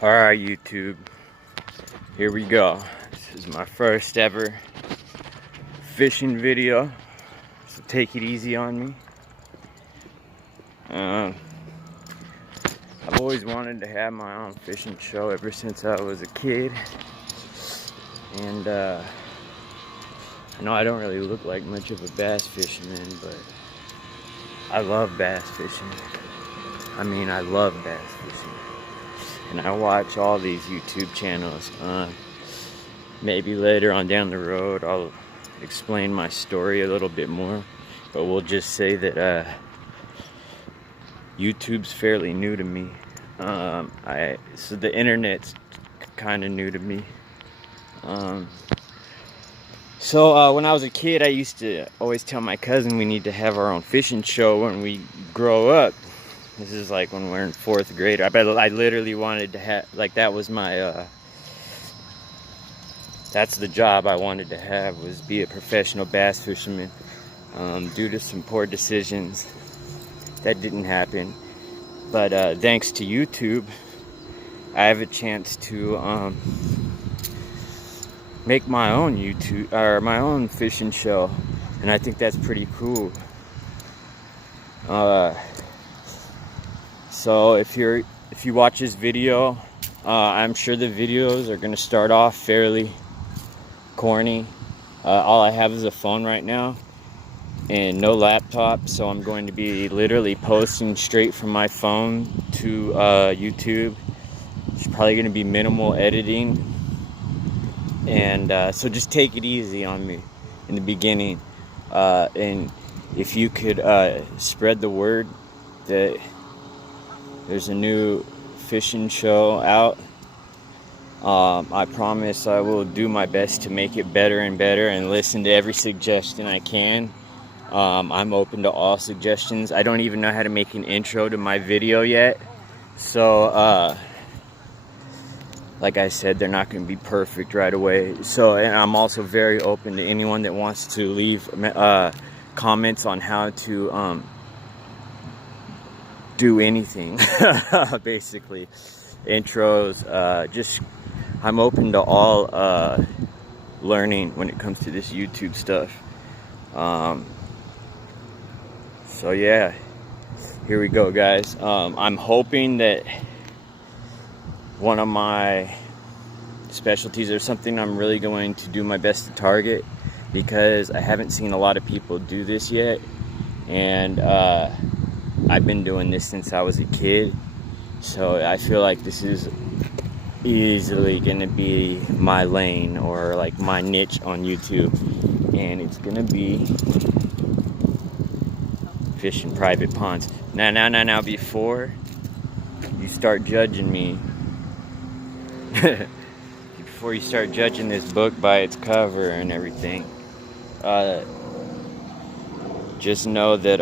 Alright, YouTube, here we go. This is my first ever fishing video, so take it easy on me. I've always wanted to have my own fishing show ever since I was a kid, and I know I don't really look like much of a bass fisherman, but I love bass fishing. I love bass fishing. And I watch all these YouTube channels. Maybe later on down the road I'll explain my story a little bit more, but we'll just say that YouTube's fairly new to me. So the internet's kind of new to me. So when I was a kid, I used to always tell my cousin we need to have our own fishing show when we grow up. This is like when we're in 4th grade. I literally wanted to have, like, that was my, that's the job I wanted to have, was be a professional bass fisherman. Due to some poor decisions, that didn't happen. But thanks to YouTube, I have a chance to make my own YouTube, or my own fishing show. And I think that's pretty cool. So if you watch this video, I'm sure the videos are gonna start off fairly corny. All I have is a phone right now and no laptop, so I'm going to be literally posting straight from my phone to YouTube. It's probably gonna be minimal editing, and so just take it easy on me in the beginning. And if you could spread the word that there's a new fishing show out, I promise I will do my best to make it better and better and listen to every suggestion I can. I'm open to all suggestions. I don't even know how to make an intro to my video yet, so like I said, they're not going to be perfect right away. So, and I'm also very open to anyone that wants to leave comments on how to do anything. Basically intros, just I'm open to all learning when it comes to this YouTube stuff. So yeah, here we go, guys. I'm hoping that one of my specialties, or something I'm really going to do my best to target, because I haven't seen a lot of people do this yet, and I've been doing this since I was a kid, so I feel like this is easily gonna be my lane, or like my niche on YouTube, and it's gonna be fishing private ponds. Now, before you start judging me, before you start judging this book by its cover and everything, just know that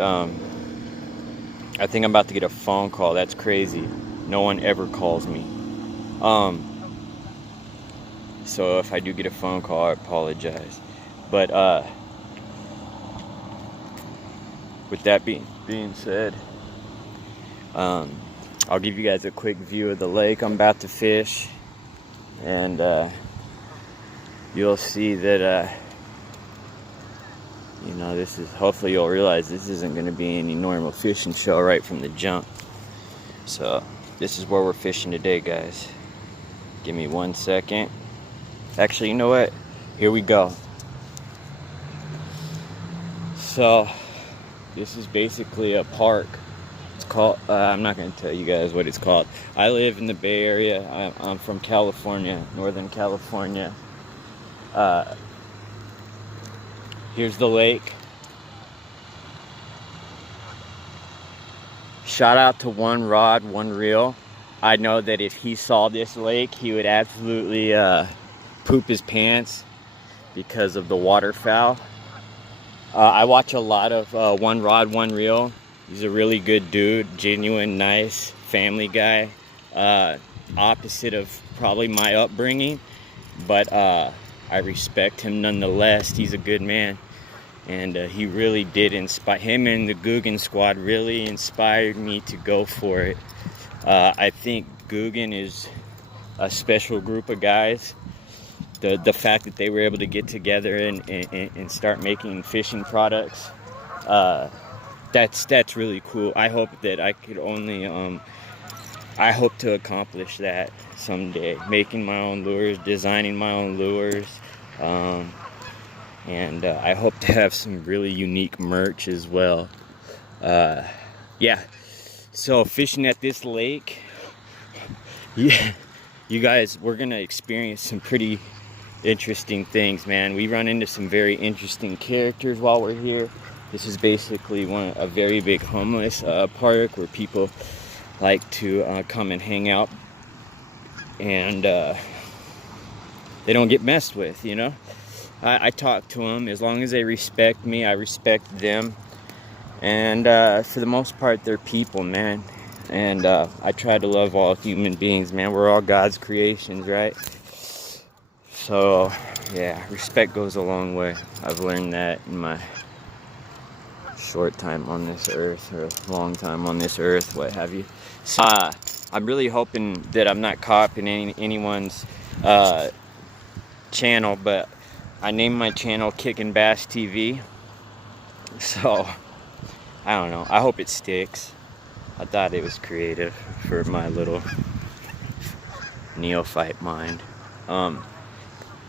I think I'm about to get a phone call. That's crazy. No one ever calls me. So if I do get a phone call, I apologize. But with that being said, I'll give you guys a quick view of the lake I'm about to fish, and you'll see that you know, this is, hopefully you'll realize this isn't going to be any normal fishing show right from the jump. So this is where we're fishing today, guys. Give me 1 second. Actually, you know what? Here we go. So this is basically a park. It's called, I'm not going to tell you guys what it's called. I live in the Bay Area. I'm from California, Northern California. Here's the lake. Shout out to One Rod, One Reel. I know that if he saw this lake, he would absolutely poop his pants because of the waterfowl. I watch a lot of One Rod, One Reel. He's a really good dude, genuine, nice, family guy. Opposite of probably my upbringing, but I respect him nonetheless. He's a good man. And he really did inspire, him and the Guggen squad really inspired me to go for it. I think Guggen is a special group of guys. The fact that they were able to get together and start making fishing products, that's really cool. I hope that I could only I hope to accomplish that someday, making my own lures, designing my own lures, and I hope to have some really unique merch as well. Yeah, so fishing at this lake, yeah, you guys, we're gonna experience some pretty interesting things, man. We run into some very interesting characters while we're here. This is basically a very big homeless park where people like to come and hang out, and they don't get messed with, you know. I talk to them. As long as they respect me, I respect them, and for the most part, they're people, man. And I try to love all human beings, man. We're all God's creations, right? So yeah, respect goes a long way. I've learned that in my short time on this earth, or long time on this earth, what have you. So I'm really hoping that I'm not caught in anyone's channel, but I named my channel Kickin' Bass TV. So I don't know, I hope it sticks. I thought it was creative for my little neophyte mind.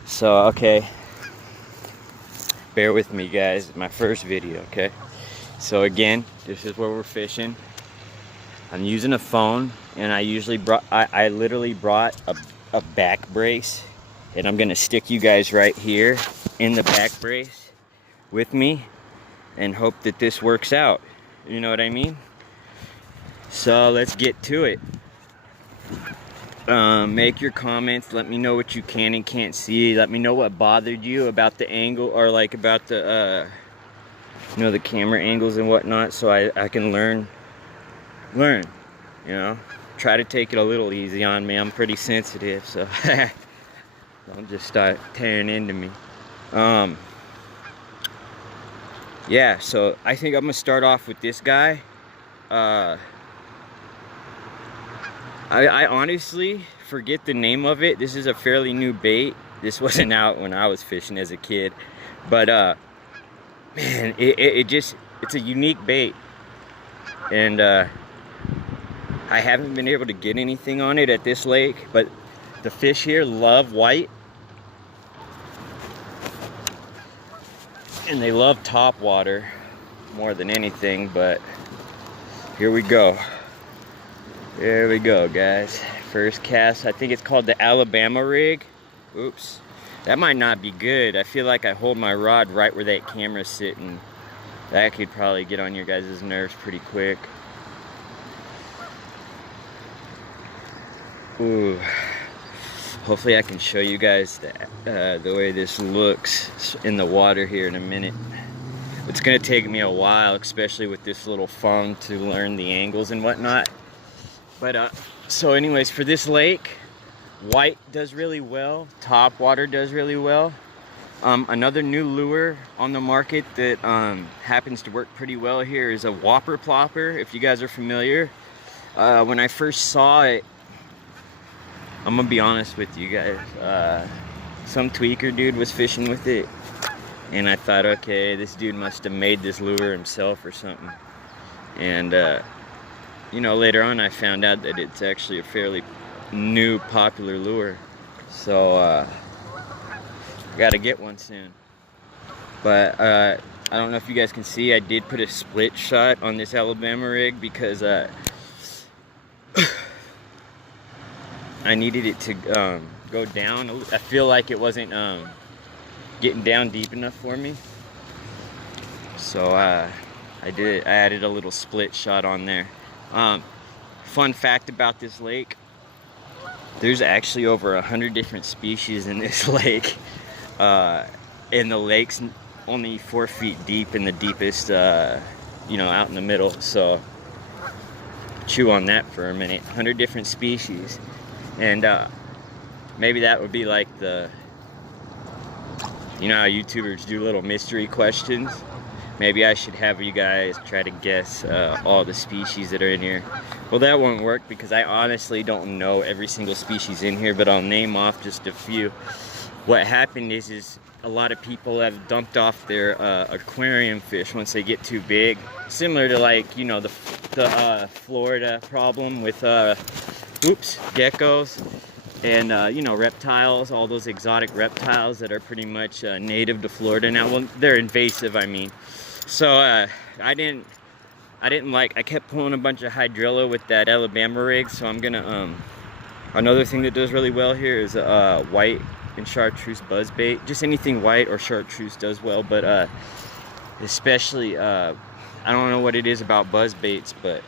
So okay, bear with me, guys. My first video, okay? So again, this is where we're fishing. I'm using a phone, and I literally brought a back brace, and I'm gonna stick you guys right here in the back brace with me and hope that this works out. You know what I mean? So let's get to it. Make your comments. Let me know what you can and can't see. Let me know what bothered you about the angle, or like about the you know, the camera angles and whatnot, so I can learn, you know. Try to take it a little easy on me. I'm pretty sensitive, so don't just start tearing into me. Yeah, so I think I'm gonna start off with this guy. I honestly forget the name of it. This is a fairly new bait. This wasn't out when I was fishing as a kid, but man, it's a unique bait, and I haven't been able to get anything on it at this lake, but the fish here love white, and they love top water more than anything. But here we go. There we go, guys. First cast. I think it's called the Alabama rig. Oops. That might not be good. I feel like I hold my rod right where that camera's sitting. That could probably get on your guys' nerves pretty quick. Ooh. Hopefully I can show you guys the way this looks in the water here in a minute. It's gonna take me a while, especially with this little phone, to learn the angles and whatnot. But so anyways, for this lake, white does really well, top water does really well. Another new lure on the market that happens to work pretty well here is a whopper plopper, if you guys are familiar. When I first saw it, I'm gonna be honest with you guys, some tweaker dude was fishing with it, and I thought, okay, this dude must have made this lure himself or something. And you know, later on I found out that it's actually a fairly new popular lure. So gotta get one soon. But I don't know if you guys can see, I did put a split shot on this Alabama rig because I needed it to go down. I feel like it wasn't getting down deep enough for me. So I added a little split shot on there. Fun fact about this lake, there's actually over 100 different species in this lake, and the lake's only 4 feet deep in the deepest, you know, out in the middle. So chew on that for a minute. 100 different species, and maybe that would be like the, you know how YouTubers do little mystery questions. Maybe I should have you guys try to guess all the species that are in here. Well, that won't work because I honestly don't know every single species in here, but I'll name off just a few. What happened is a lot of people have dumped off their aquarium fish once they get too big. Similar to, like, you know, the Florida problem with geckos and you know, reptiles, all those exotic reptiles that are pretty much native to Florida now. Well, they're invasive, I mean. So I kept pulling a bunch of hydrilla with that Alabama rig, so I'm gonna another thing that does really well here is white and chartreuse buzzbait. Just anything white or chartreuse does well, but especially I don't know what it is about buzzbaits, but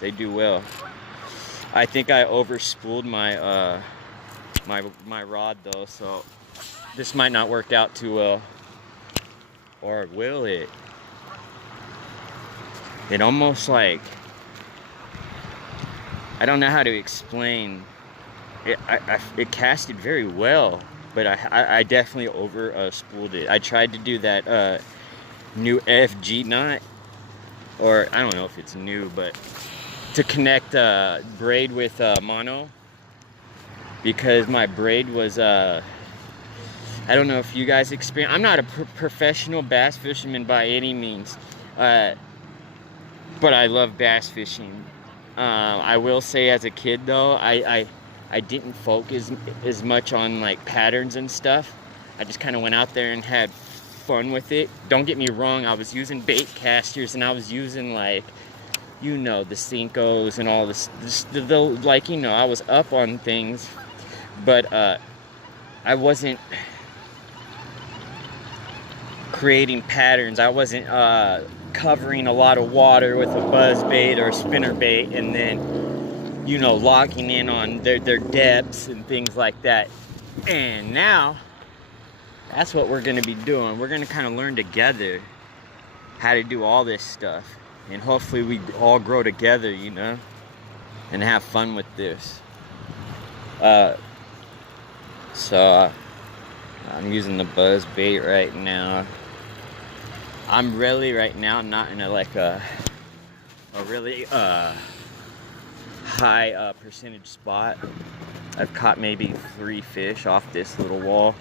they do well. I think I overspooled my my rod though, so this might not work out too well. Or will it? It almost, like, I don't know how to explain. It casted very well, but I definitely spooled it. I tried to do that new FG knot, or I don't know if it's new, but to connect braid with mono, because my braid was I don't know if you guys experience. I'm not a professional bass fisherman by any means, but I love bass fishing. I will say, as a kid though, I didn't focus as much on like patterns and stuff. I just kind of went out there and had fun with it. Don't get me wrong, I was using bait casters and I was using, like, you know, the Cincos and all this like, you know, I was up on things, but I wasn't creating patterns. I wasn't covering a lot of water with a buzz bait or a spinner bait and then, you know, locking in on their depths and things like that. And now that's what we're going to be doing. We're going to kind of learn together how to do all this stuff, and hopefully we all grow together, you know, and have fun with this. So I'm using the buzz bait right now. I'm really, right now, not in a really high percentage spot. I've caught maybe 3 fish off this little wall.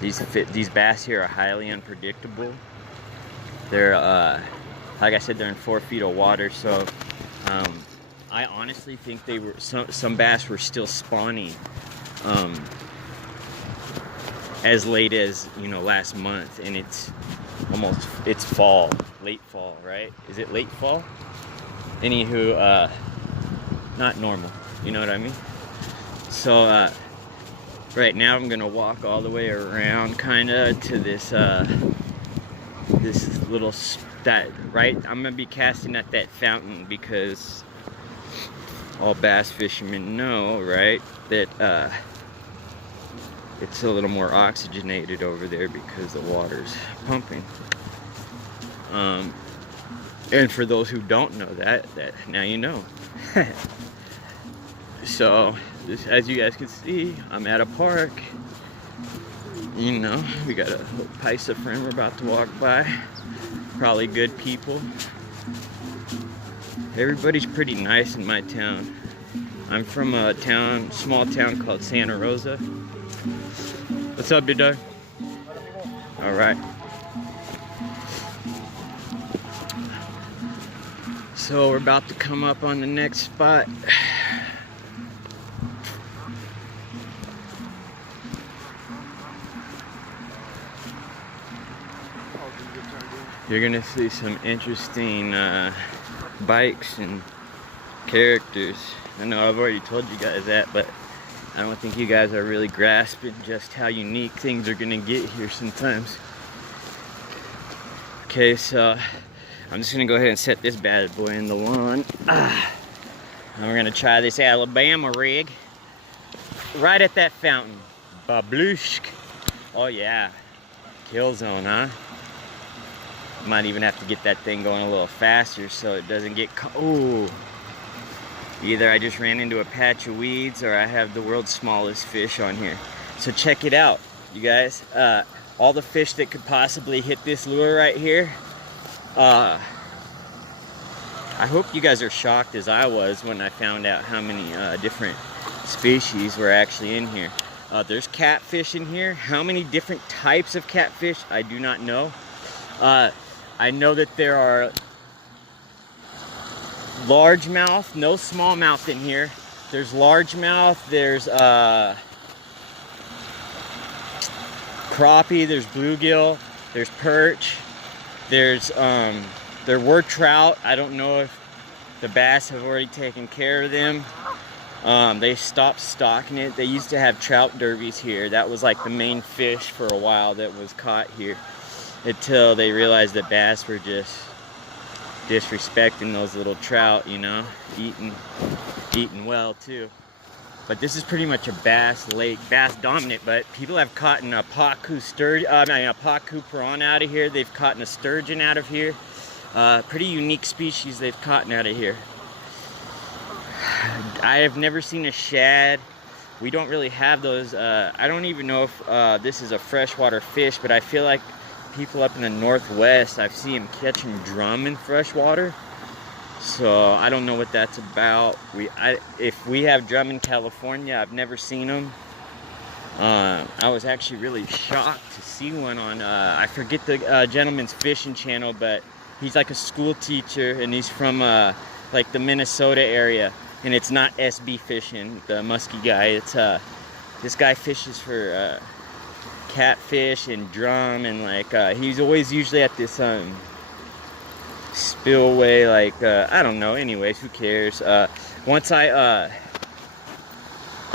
These bass here are highly unpredictable. They're like I said, they're in 4 feet of water, so I honestly think they were some bass were still spawning as late as, you know, last month, and it's fall, late fall, right? Is it late fall? Anywho, not normal, you know what I mean? So right now I'm gonna walk all the way around kinda to this this little right, I'm gonna be casting at that fountain because all bass fishermen know, right, that it's a little more oxygenated over there because the water's pumping. And for those who don't know that now you know. So, as you guys can see, I'm at a park. You know, we got a Paisa friend we're about to walk by. Probably good people. Everybody's pretty nice in my town. I'm from a small town called Santa Rosa. What's up, dude? All right. So we're about to come up on the next spot. You're gonna see some interesting bikes and characters. I know I've already told you guys that, but I don't think you guys are really grasping just how unique things are gonna get here sometimes. Okay, so I'm just gonna go ahead and set this bad boy in the lawn. And we're gonna try this Alabama rig right at that fountain. Bablooshk. Oh yeah, kill zone, huh? Might even have to get that thing going a little faster so it doesn't get caught. Oh, either I just ran into a patch of weeds or I have the world's smallest fish on here. So check it out, you guys. All the fish that could possibly hit this lure right here, I hope you guys are shocked as I was when I found out how many different species were actually in here. There's catfish in here. How many different types of catfish, I do not know. I know that there are largemouth, no smallmouth in here. There's largemouth, there's crappie, there's bluegill, there's perch, there's there were trout. I don't know if the bass have already taken care of them. They stopped stocking it. They used to have trout derbies here. That was like the main fish for a while that was caught here, until they realized that bass were just disrespecting those little trout, you know, eating well too. But this is pretty much a bass lake, bass dominant, but people have caught a pacu sturgeon, a pacu prawn out of here. They've caught a sturgeon out of here. Pretty unique species they've caught out of here. I have never seen a shad. We don't really have those. I don't even know if this is a freshwater fish, but I feel like people up in the Northwest, I've seen them catching drum in freshwater. So I don't know what that's about. If we have drum in California, I've never seen them. I was actually really shocked to see one on, I forget the gentleman's fishing channel, but he's like a school teacher, and he's from like the Minnesota area. And it's not SB fishing, the musky guy. It's this guy fishes for catfish and drum, and like he's always usually at this spillway, like I don't know. Anyways, who cares? Once I'll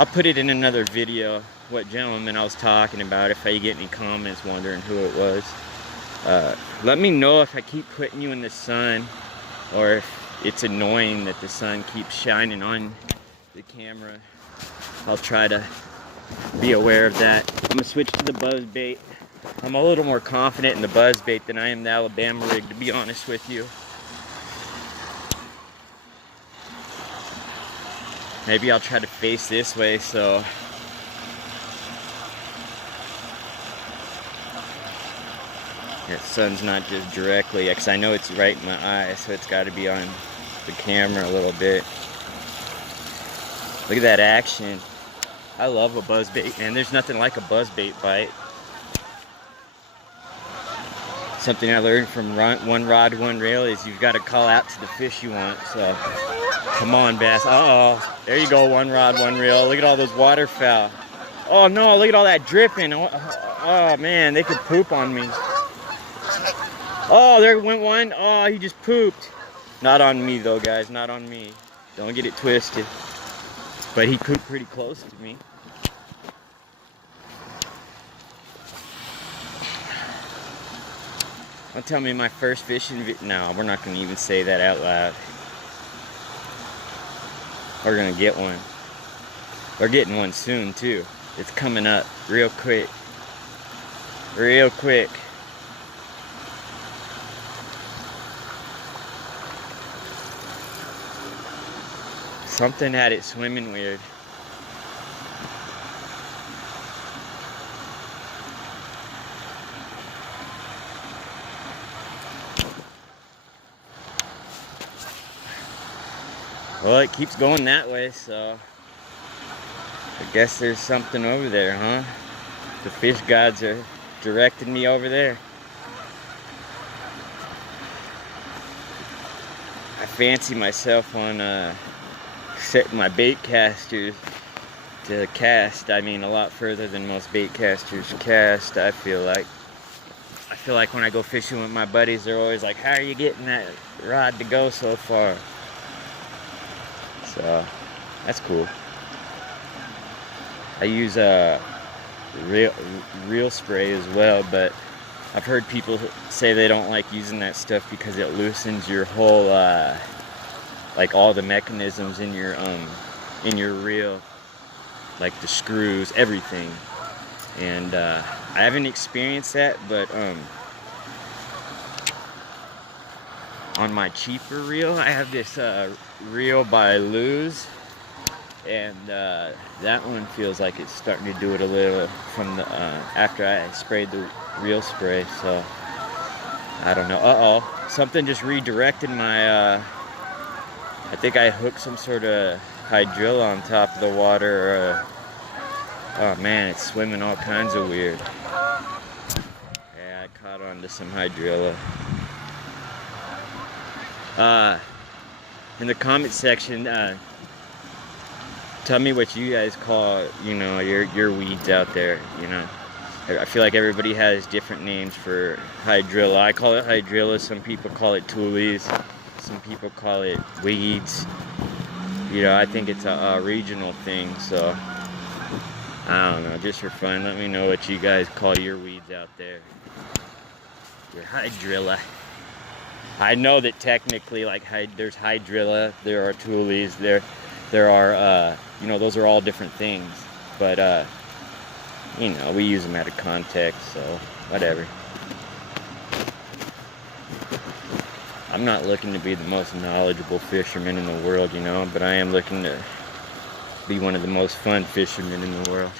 put it in another video what gentleman I was talking about. If I get any comments wondering who it was, let me know if I keep putting you in the sun, or if it's annoying that the sun keeps shining on the camera. I'll try to be aware of that. I'm gonna switch to the buzz bait. I'm a little more confident in the buzz bait than I am the Alabama rig, to be honest with you. Maybe I'll try to face this way so that sun's not just directly, because I know it's right in my eye, so it's got to be on the camera a little bit. Look at that action. I love a buzz bait, man. There's nothing like a buzz bait bite. Something I learned from One Rod, One Reel is you've got to call out to the fish you want. So, come on, bass. Uh-oh. There you go, One Rod, One Reel. Look at all those waterfowl. Oh, no, look at all that dripping. Oh, man, they could poop on me. Oh, there went one. Oh, he just pooped. Not on me, though, guys. Not on me. Don't get it twisted. But he pooped pretty close to me. Don't tell me my first fishing no, we're not going to even say that out loud. We're going to get one. We're getting one soon, too. It's coming up real quick. Real quick. Something had it swimming weird. Well, it keeps going that way, so I guess there's something over there, huh? The fish gods are directing me over there. I fancy myself on setting my bait casters to cast. I mean, a lot further than most bait casters cast, I feel like. I feel like when I go fishing with my buddies, they're always like, how are you getting that rod to go so far? So, that's cool. I use reel spray as well, but I've heard people say they don't like using that stuff because it loosens your whole, like all the mechanisms in your reel, like the screws, everything. And I haven't experienced that, but on my cheaper reel, I have this reel by Luz, and that one feels like it's starting to do it a little from the after I sprayed the reel spray. So I don't know. Uh-oh, something just redirected my I think I hooked some sort of hydrilla on top of the water. Oh man, it's swimming all kinds of weird. Yeah, I caught on to some hydrilla. In the comment section, tell me what you guys call, you know, your weeds out there. You know, I feel like everybody has different names for hydrilla. I call it hydrilla. Some people call it toolies. Some people call it weeds. You know, I think it's a regional thing. So I don't know, just for fun, let me know what you guys call your weeds out there. Your hydrilla. I know that technically, like, there's hydrilla, there are toolies, there are, you know, those are all different things. But, you know, we use them out of context, so whatever. I'm not looking to be the most knowledgeable fisherman in the world, you know, but I am looking to be one of the most fun fishermen in the world.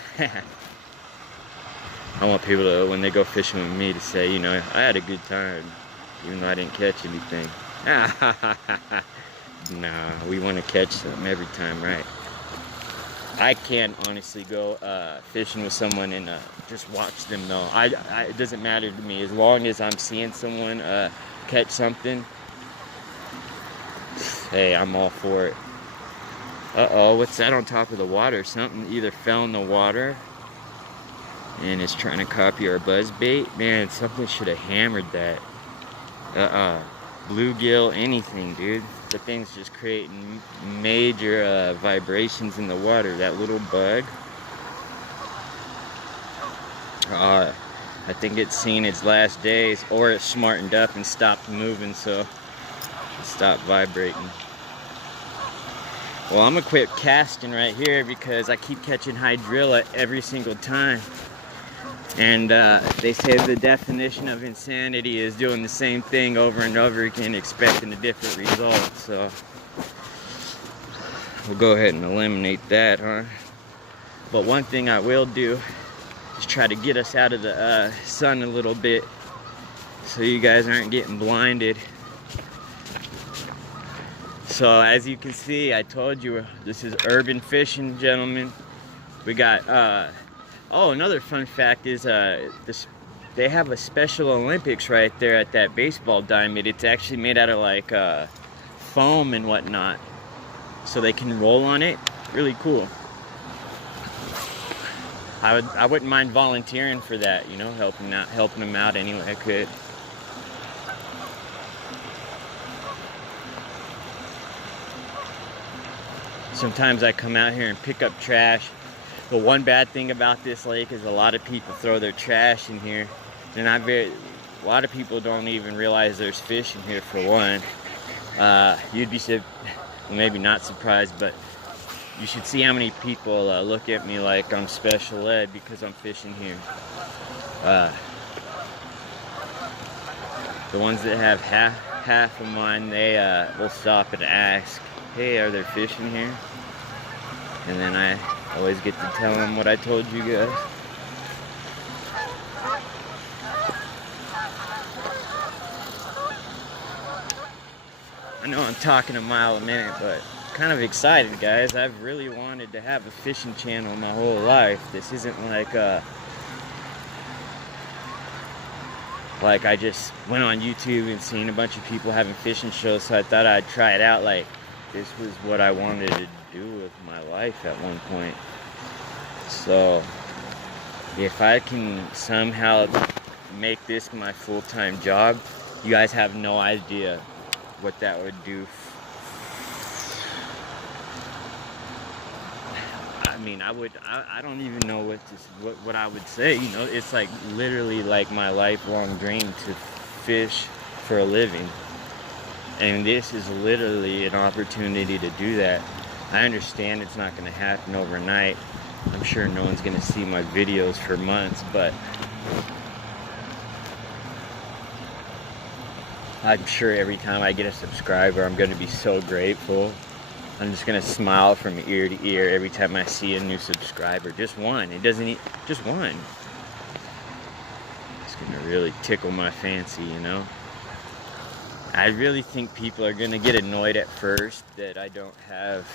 I want people to, when they go fishing with me, to say, you know, I had a good time, even though I didn't catch anything. Nah, we want to catch something every time, right? I can't honestly go fishing with someone and just watch them, though. It doesn't matter to me. As long as I'm seeing someone catch something, hey, I'm all for it. Uh-oh, what's that on top of the water? Something either fell in the water and is trying to copy our buzz bait. Man, something should have hammered that. Bluegill, anything, dude. The thing's just creating major vibrations in the water. That little bug. I think it's seen its last days, or it smartened up and stopped moving, so it stopped vibrating. Well, I'm gonna quit casting right here because I keep catching hydrilla every single time. And they say the definition of insanity is doing the same thing over and over again, expecting a different result. So we'll go ahead and eliminate that, huh? But one thing I will do is try to get us out of the sun a little bit so you guys aren't getting blinded. So as you can see, I told you this is urban fishing, gentlemen. We got, oh, another fun fact is they have a Special Olympics right there at that baseball diamond. It's actually made out of like foam and whatnot, so they can roll on it. Really cool. I wouldn't mind volunteering for that, you know, helping them out any way I could. Sometimes I come out here and pick up trash. The one bad thing about this lake is a lot of people throw their trash in here, and a lot of people don't even realize there's fish in here, for one. You'd be maybe not surprised, but you should see how many people look at me like I'm special ed because I'm fishing here. The ones that have half of mine, they will stop and ask, hey, are there fish in here? And then I always get to tell them what I told you guys. I know I'm talking a mile a minute, but kind of excited, guys. I've really wanted to have a fishing channel my whole life. This isn't like I just went on YouTube and seen a bunch of people having fishing shows, so I thought I'd try it out. Like, this was what I wanted to do with my life at one point. So if I can somehow make this my full-time job, you guys have no idea what that would do. I mean, I don't even know what I would say, you know. It's like literally like my lifelong dream to fish for a living, and this is literally an opportunity to do that. I understand it's not going to happen overnight. I'm sure no one's going to see my videos for months, but I'm sure every time I get a subscriber, I'm going to be so grateful. I'm just going to smile from ear to ear every time I see a new subscriber. Just one. It doesn't just one. It's going to really tickle my fancy, you know. I really think people are gonna get annoyed at first that I don't have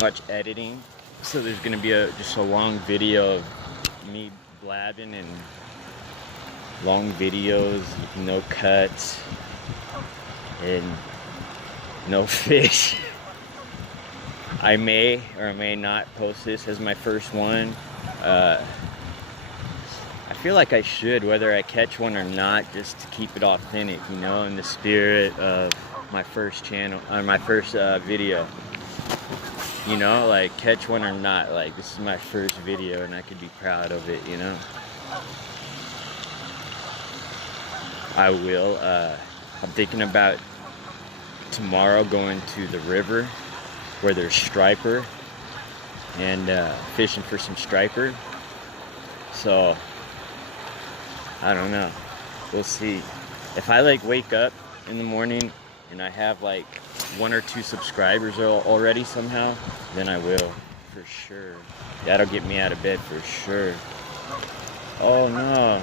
much editing. So there's gonna be just a long video of me blabbing and long videos with no cuts and no fish. I may or may not post this as my first one. I feel like I should, whether I catch one or not, just to keep it authentic, you know, in the spirit of my first channel, or my first video. You know, like, catch one or not, like, this is my first video and I could be proud of it, you know. I will. I'm thinking about tomorrow going to the river where there's striper and fishing for some striper. So I don't know, we'll see. If I like wake up in the morning and I have like 1 or 2 subscribers already somehow, then I will, for sure. That'll get me out of bed for sure. Oh no,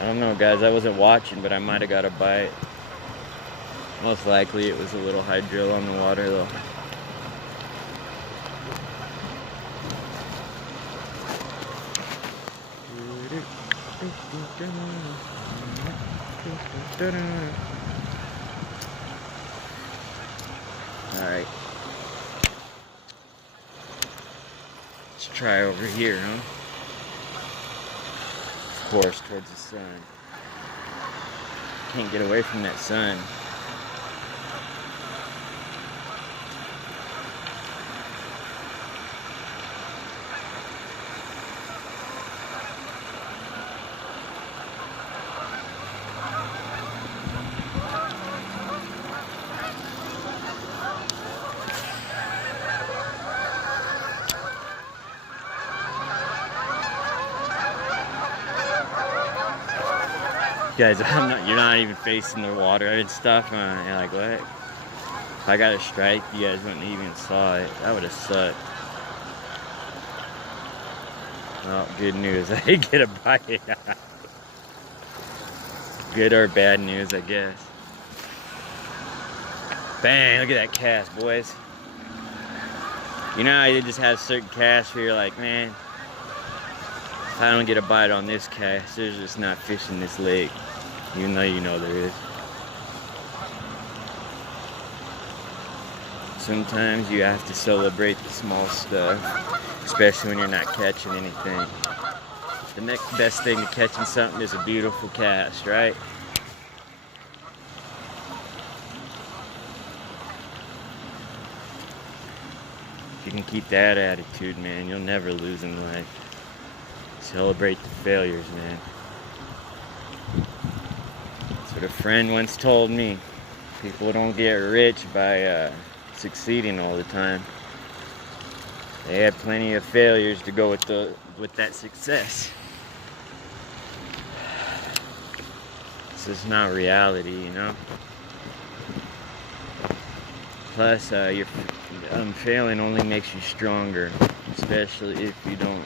I don't know guys, I wasn't watching, but I might have got a bite. Most likely it was a little hydrilla on the water though. Alright. Let's try over here, huh? Of course, towards the sun. Can't get away from that sun. Guys, you're not even facing the water and stuff. You're like, what? If I got a strike, you guys wouldn't even saw it. That would have sucked. Well, good news. I did get a bite. Good or bad news, I guess. Bang, look at that cast, boys. You know how you just have certain casts where you're like, man, if I don't get a bite on this cast, there's just not fish in this lake. Even though you know there is. Sometimes you have to celebrate the small stuff, especially when you're not catching anything. The next best thing to catching something is a beautiful cast, right? If you can keep that attitude, man, you'll never lose in life. Celebrate the failures, man. That's what a friend once told me. People don't get rich by succeeding all the time. They had plenty of failures to go with that success. This is not reality, you know. Plus, failing only makes you stronger, especially if you don't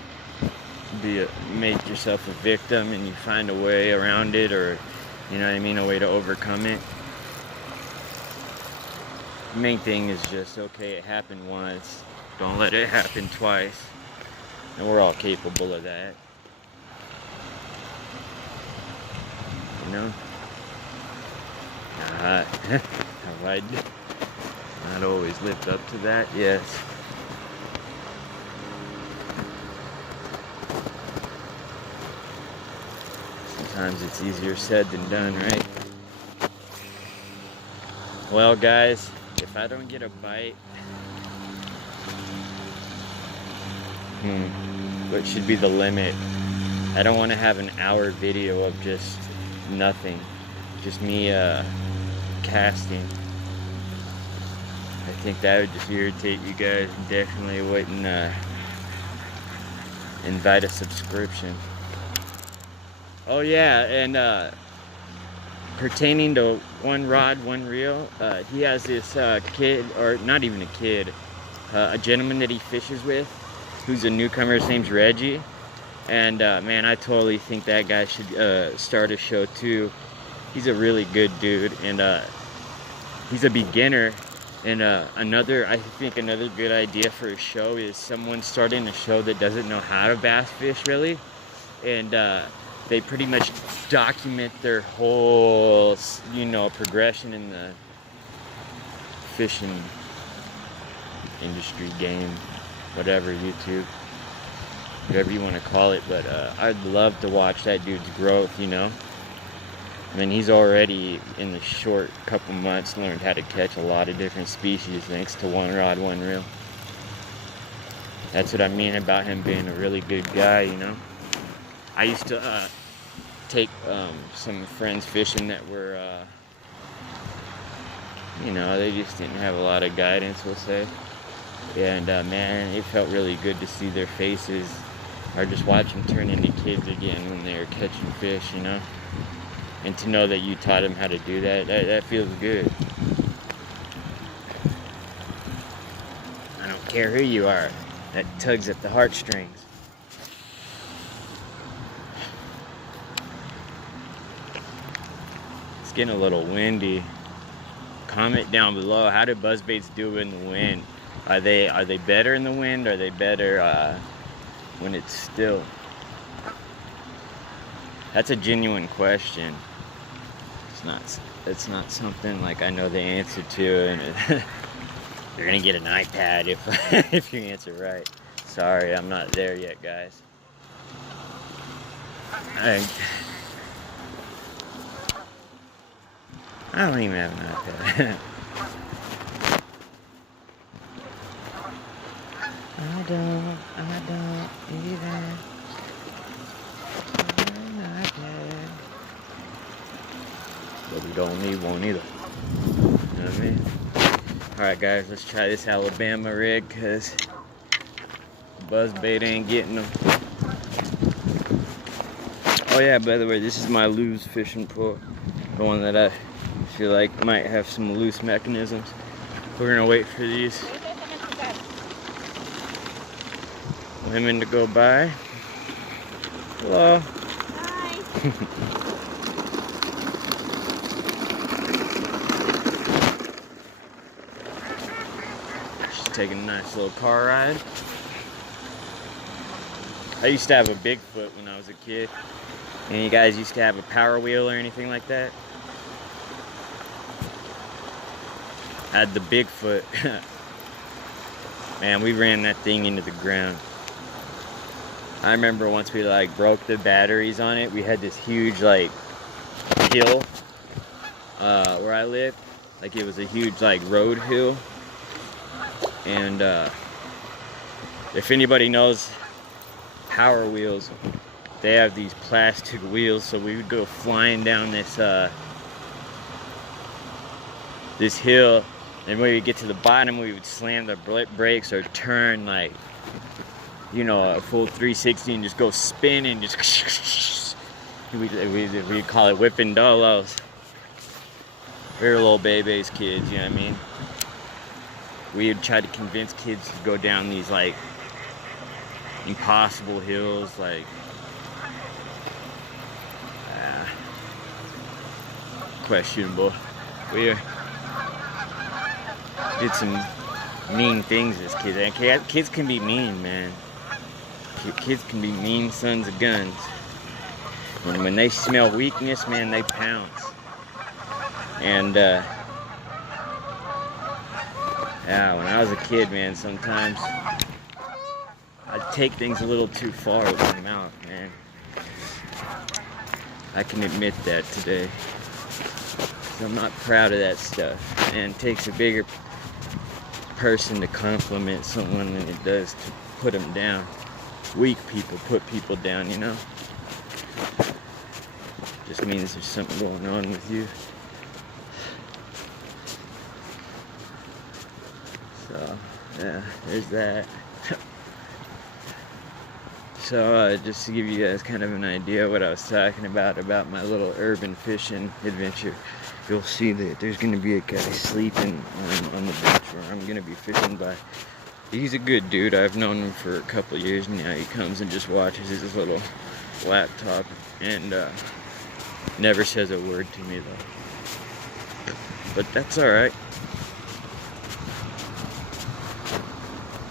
make yourself a victim and you find a way around it, or you know what I mean, a way to overcome it. The main thing is just, okay, it happened once, don't let it happen twice, and we're all capable of that, you know. Have I not always lived up to that? Yes. Sometimes it's easier said than done, right? Well, guys, if I don't get a bite, what should be the limit? I don't want to have an hour video of just nothing, just me casting. I think that would just irritate you guys. Definitely wouldn't invite a subscription. Oh yeah, and pertaining to one rod, one reel, he has this kid, or not even a kid, a gentleman that he fishes with, who's a newcomer. His name's Reggie, and man, I totally think that guy should start a show too. he's a really good dude, and he's a beginner. And I think another good idea for a show is someone starting a show that doesn't know how to bass fish really, and they pretty much document their whole, progression in the fishing industry, game, whatever, YouTube, whatever you want to call it. But I'd love to watch that dude's growth, I mean, he's already in the short couple months learned how to catch a lot of different species thanks to one rod, one reel. That's what I mean about him being a really good guy, I used to take some friends fishing that were, they just didn't have a lot of guidance, we'll say. And man, it felt really good to see their faces, or just watch them turn into kids again when they were catching fish, And to know that you taught them how to do that feels good. I don't care who you are, that tugs at the heartstrings. It's getting a little windy. Comment down below, how do buzzbaits do in the wind? Are they better in the wind? Are they better when it's still? That's a genuine question. It's not something like I know the answer to, and you're gonna get an iPad if you answer right. Sorry, I'm not there yet, guys. I don't even have an iPad. I don't even have an iPad. But we don't need one either. You know what I mean? Alright guys, let's try this Alabama rig, because buzzbait ain't getting them. Oh yeah, by the way, this is my loose fishing pole. The one that I feel like might have some loose mechanisms. We're gonna wait for these women to go by. Hello. Hi. Taking a nice little car ride. I used to have a Bigfoot when I was a kid. And you guys used to have a power wheel or anything like that? I had the Bigfoot. Man, we ran that thing into the ground. I remember once we broke the batteries on it, we had this huge hill where I lived. It was a huge road hill. And if anybody knows power wheels, they have these plastic wheels, so we would go flying down this hill, and when we get to the bottom, we would slam the brakes or turn a full 360 and just go spinning, just we call it whipping dolos. We were little babies kids, you know what I mean? We would try to convince kids to go down these impossible hills, questionable. We did some mean things as kids. And kids can be mean, man. Kids can be mean sons of guns. And when they smell weakness, man, they pounce. And yeah, when I was a kid, man, sometimes I'd take things a little too far with my mouth, man. I can admit that today. So I'm not proud of that stuff. And it takes a bigger person to compliment someone than it does to put them down. Weak people put people down, Just means there's something going on with you. So, yeah, there's that. So, just to give you guys kind of an idea of what I was talking about my little urban fishing adventure, you'll see that there's going to be a guy sleeping on the beach where I'm going to be fishing by. He's a good dude. I've known him for a couple years now. He comes and just watches his little laptop, and Never says a word to me though. But that's alright.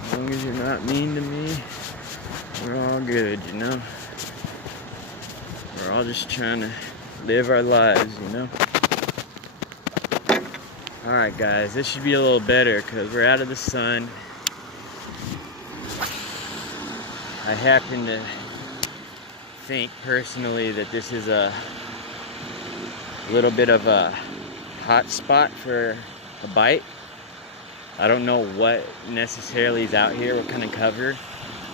As long as you're not mean to me, we're all good, you know? We're all just trying to live our lives, you know? Alright guys, this should be a little better because we're out of the sun. I happen to think personally that this is a little bit of a hot spot for a bite. I don't know what necessarily is out here, what kind of cover.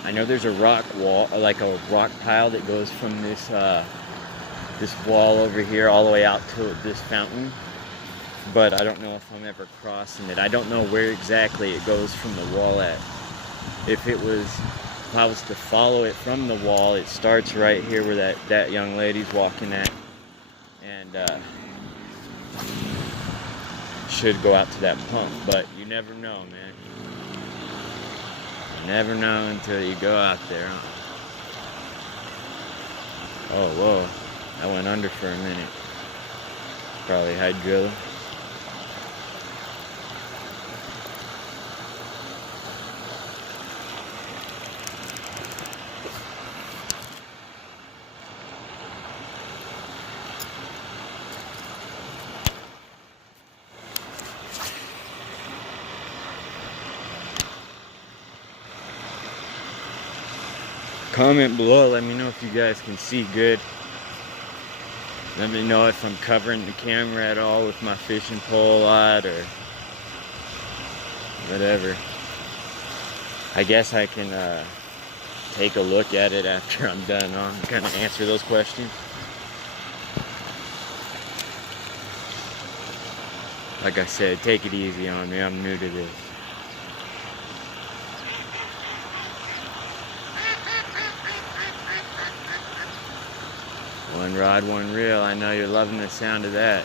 I know there's a rock wall, like a rock pile that goes from this this wall over here all the way out to this fountain. But I don't know if I'm ever crossing it. I don't know where exactly it goes from the wall at. If I was to follow it from the wall, it starts right here where that young lady's walking at. And should go out to that pump. But you never know, man. You never know until you go out there. Oh, whoa. I went under for a minute. Probably hydrilla. Comment below, let me know if you guys can see good. Let me know if I'm covering the camera at all with my fishing pole a lot or whatever. I guess I can take a look at it after I'm done. I'll kind of answer those questions. Like I said, take it easy on me, I'm new to this. One rod, one reel. I know you're loving the sound of that.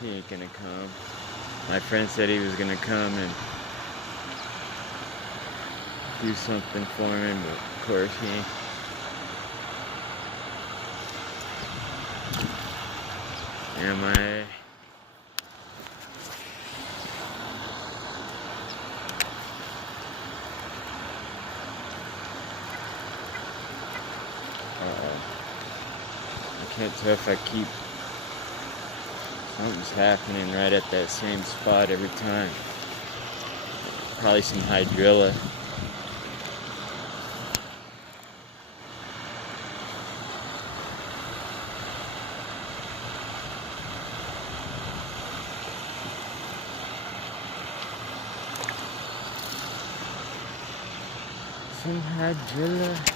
He ain't gonna come. My friend said he was gonna come and do something for me, but of course he ain't. Am I? I can't tell if I keep something's happening right at that same spot every time. Probably some hydrilla. Some hydrilla.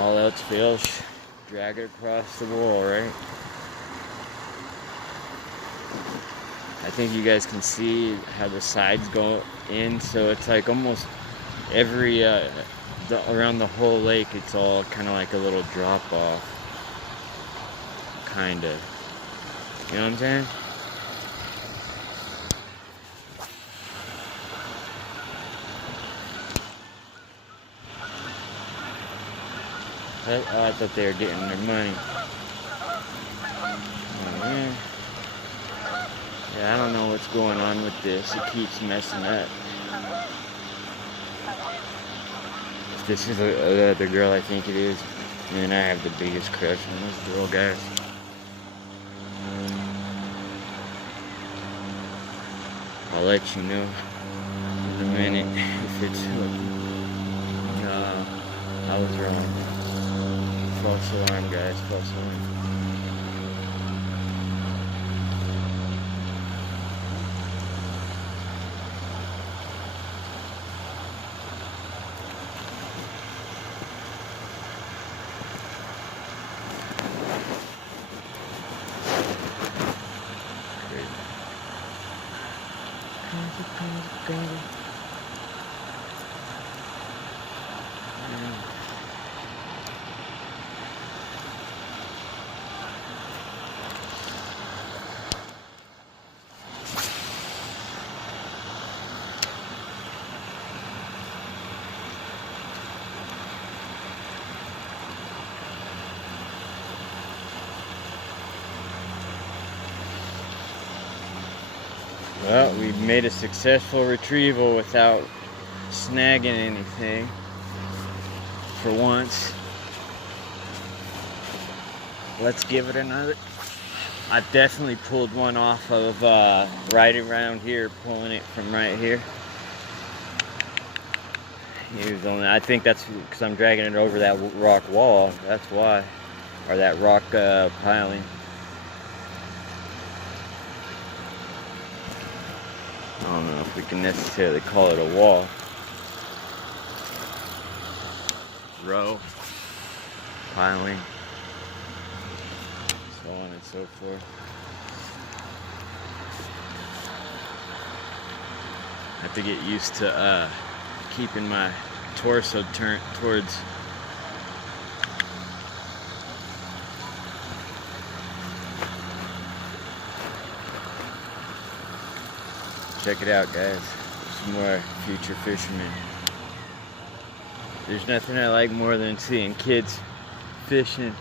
All else fails, drag it across the wall, right? I think you guys can see how the sides go in, so it's like almost every, around the whole lake, it's all kind of like a little drop off, kind of. You know what I'm saying? I thought they were getting their money. Oh, man. Yeah, I don't know what's going on with this. It keeps messing up. This is the girl I think it is. Man, I have the biggest crush on this girl, guys. I'll let you know in a minute if it's hooked. No, I was wrong. False alarm, guys, false alarm. Crazy. Well, we made a successful retrieval without snagging anything for once. Let's give it another. I've definitely pulled one off of right around here, pulling it from right here. He was only, I think that's because I'm dragging it over that rock wall. That's why, or that rock piling. I don't know if we can necessarily call it a wall. Row, piling, so on and so forth. I have to get used to keeping my torso turned towards check it out, guys. Some more future fishermen. There's nothing I like more than seeing kids fishing,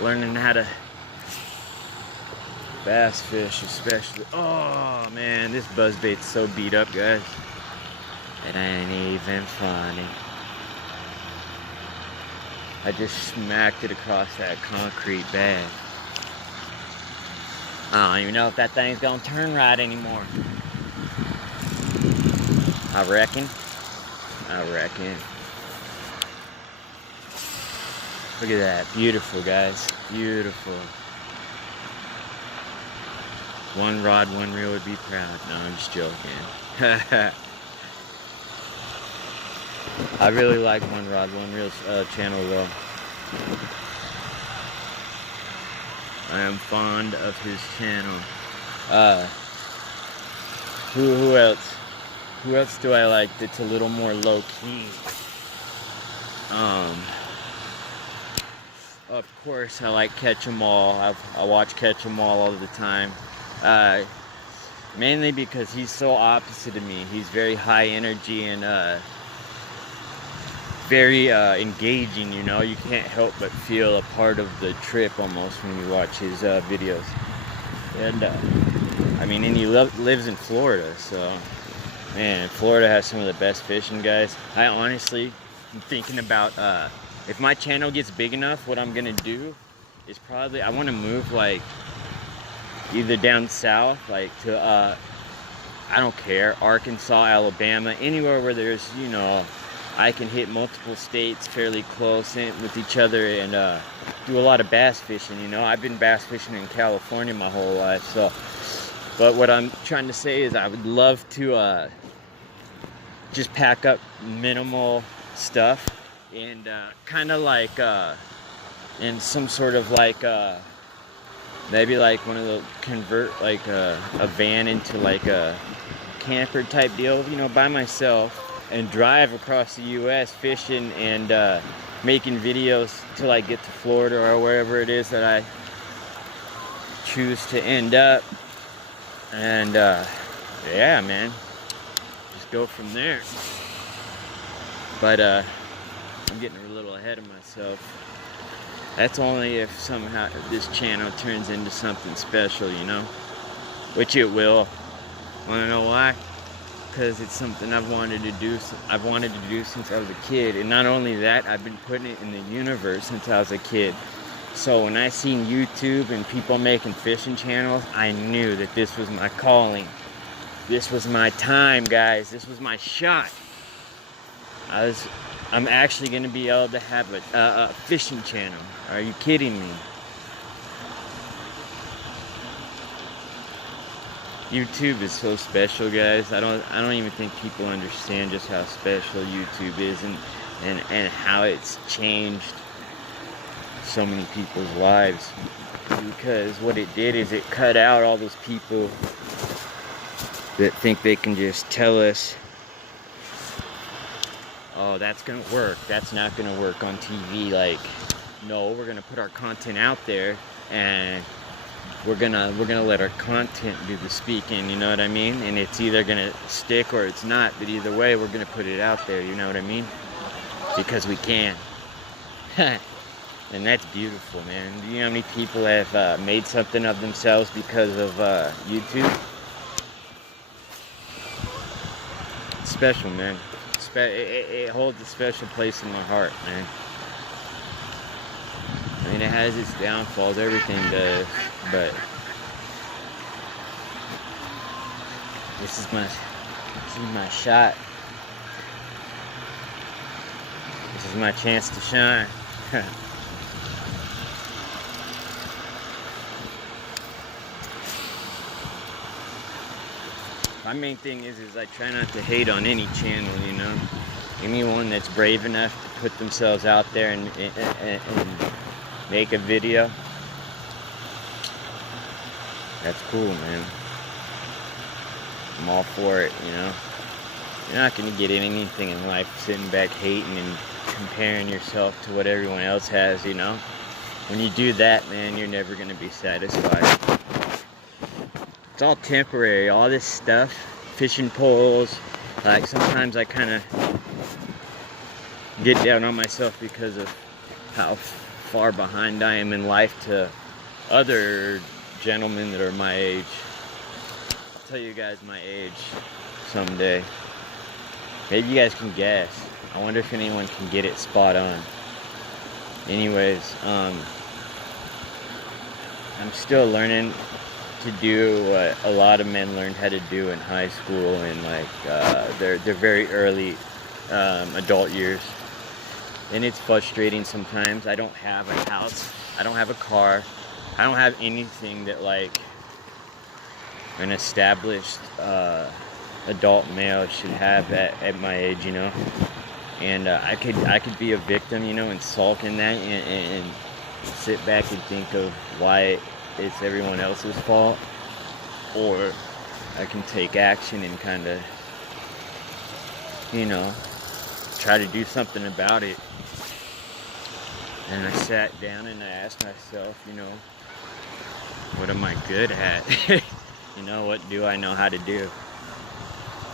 learning how to bass fish, especially. Oh man, this buzzbait's so beat up, guys. It ain't even funny. I just smacked it across that concrete bed. I don't even know if that thing's gonna turn right anymore. I reckon. Look at that. Beautiful, guys. Beautiful. One rod, one reel would be proud. No, I'm just joking. I really like One Rod, One Reel's channel though. I am fond of his channel. Who else? Who else do I like that's a little more low key? Of course, I like Catch 'Em All. I watch Catch 'Em All the time. Mainly because he's so opposite of me. He's very high energy and very engaging, you know. You can't help but feel a part of the trip almost when you watch his videos. And I mean, and he lives in Florida, so man, Florida has some of the best fishing, guys. I honestly am thinking about if my channel gets big enough, what I'm gonna do is probably I want to move like either down south, like to I don't care, Arkansas, Alabama, anywhere where there's, you know, I can hit multiple states fairly close in with each other and do a lot of bass fishing. You know, I've been bass fishing in California my whole life. So, but what I'm trying to say is I would love to just pack up minimal stuff and kind of like in some sort of like maybe like one of the convert like a van into like a camper type deal, you know, by myself. And drive across the U.S. fishing and making videos till I get to Florida or wherever it is that I choose to end up. And yeah, man, just go from there. But I'm getting a little ahead of myself. That's only if somehow this channel turns into something special, you know, which it will. Wanna know why? Because it's something I've wanted to do since I was a kid. And not only that, I've been putting it in the universe since I was a kid. So when I seen YouTube and people making fishing channels, I knew that this was my calling. This was my time, guys. This was my shot. I'm actually going to be able to have a fishing channel. Are you kidding me? YouTube is so special, guys. I don't even think people understand just how special YouTube is and how it's changed so many people's lives. Because what it did is it cut out all those people that think they can just tell us, oh, that's gonna work, that's not gonna work on TV. Like, no, we're gonna put our content out there and we're gonna let our content do the speaking, you know what I mean? And it's either gonna stick or it's not, but either way, we're gonna put it out there, you know what I mean? Because we can. And that's beautiful, man. Do you know how many people have made something of themselves because of YouTube? It's special, man. It holds a special place in my heart, man. I mean, it has its downfalls, everything does, but this is my shot. This is my chance to shine. My main thing is I try not to hate on any channel, you know. Anyone that's brave enough to put themselves out there and make a video, that's cool, man. I'm all for it, you know. You're not going to get anything in life sitting back hating and comparing yourself to what everyone else has, you know. When you do that, man, you're never going to be satisfied. It's all temporary, all this stuff, fishing poles. Like sometimes I kind of get down on myself because of how far behind I am in life to other gentlemen that are my age. I'll tell you guys my age someday. Maybe you guys can guess. I wonder if anyone can get it spot on. Anyways, I'm still learning to do what a lot of men learned how to do in high school and like their very early adult years. And it's frustrating sometimes. I don't have a house, I don't have a car, I don't have anything that like an established adult male should have at my age, you know. And I could be a victim, you know, and sulk in that and sit back and think of why it's everyone else's fault, or I can take action and kind of, you know, try to do something about it. And I sat down and I asked myself, you know, what am I good at? You know, what do I know how to do?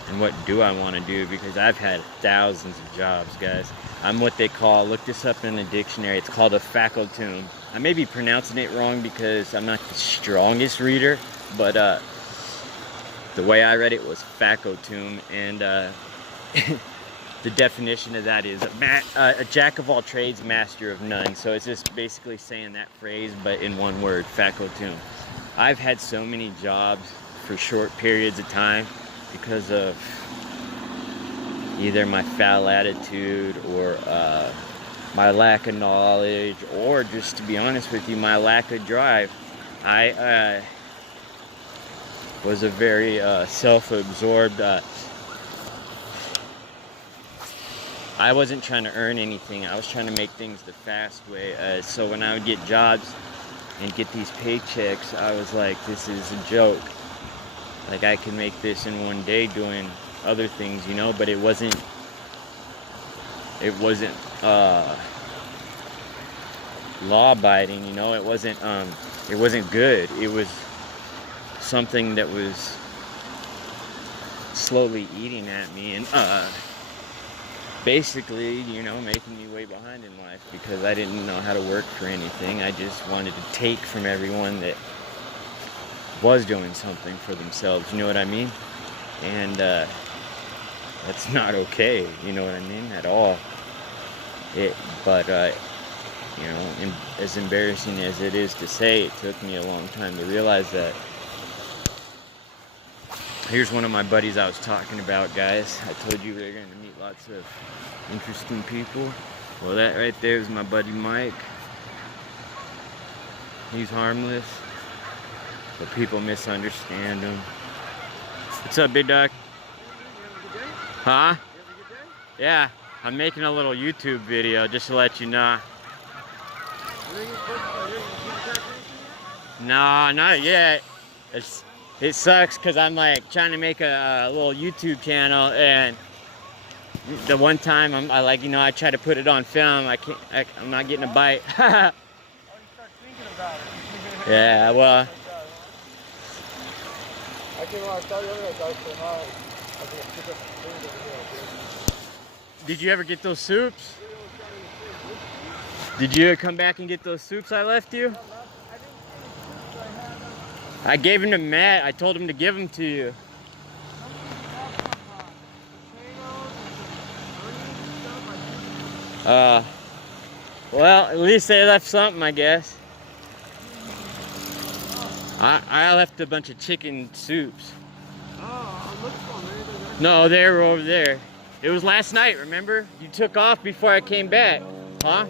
And what do I want to do? Because I've had thousands of jobs, guys. I'm what they call, look this up in the dictionary, it's called a factotum. I may be pronouncing it wrong because I'm not the strongest reader, but the way I read it was factotum, and the definition of that is a jack of all trades, master of none. So it's just basically saying that phrase, but in one word, factotum. I've had so many jobs for short periods of time because of either my foul attitude or my lack of knowledge, or just to be honest with you, my lack of drive. I was a very self-absorbed, I wasn't trying to earn anything, I was trying to make things the fast way. So when I would get jobs and get these paychecks, I was like, this is a joke. Like, I can make this in one day doing other things, you know, but it wasn't law-abiding, you know. It wasn't good. It was something that was slowly eating at me and basically, you know, making me way behind in life because I didn't know how to work for anything. I just wanted to take from everyone that was doing something for themselves, you know what I mean? And that's not okay, you know what I mean, at all. But you know, and as embarrassing as it is to say, it took me a long time to realize that. Here's one of my buddies I was talking about, guys. I told you we were going to meet lots of interesting people. Well, that right there is my buddy Mike. He's harmless, but people misunderstand him. What's up, big dog? Huh? Yeah, I'm making a little YouTube video just to let you know. No, not yet. It sucks because I'm like trying to make a little YouTube channel, and the one time I like, you know, I try to put it on film, I'm not getting a bite. Yeah, well. Did you ever get those soups? Did you come back and get those soups I left you? I gave them to Matt. I told him to give them to you. Well, at least they left something, I guess. I left a bunch of chicken soups. Oh, I'm looking for them. No, they were over there. It was last night, remember? You took off before I came back. Huh?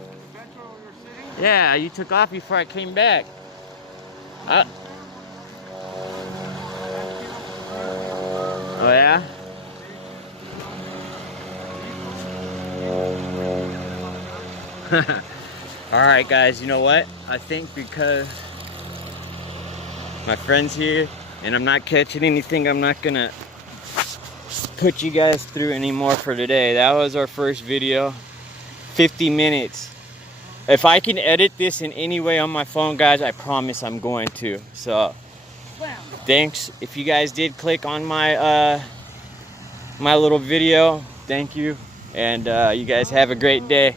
Yeah, you took off before I came back. Oh, yeah? Alright guys, you know what? I think because my friend's here and I'm not catching anything, I'm not gonna put you guys through anymore for today. That was our first video. 50 minutes. If I can edit this in any way on my phone, guys, I promise I'm going to. So thanks. If you guys did click on my my little video, thank you. And you guys have a great day.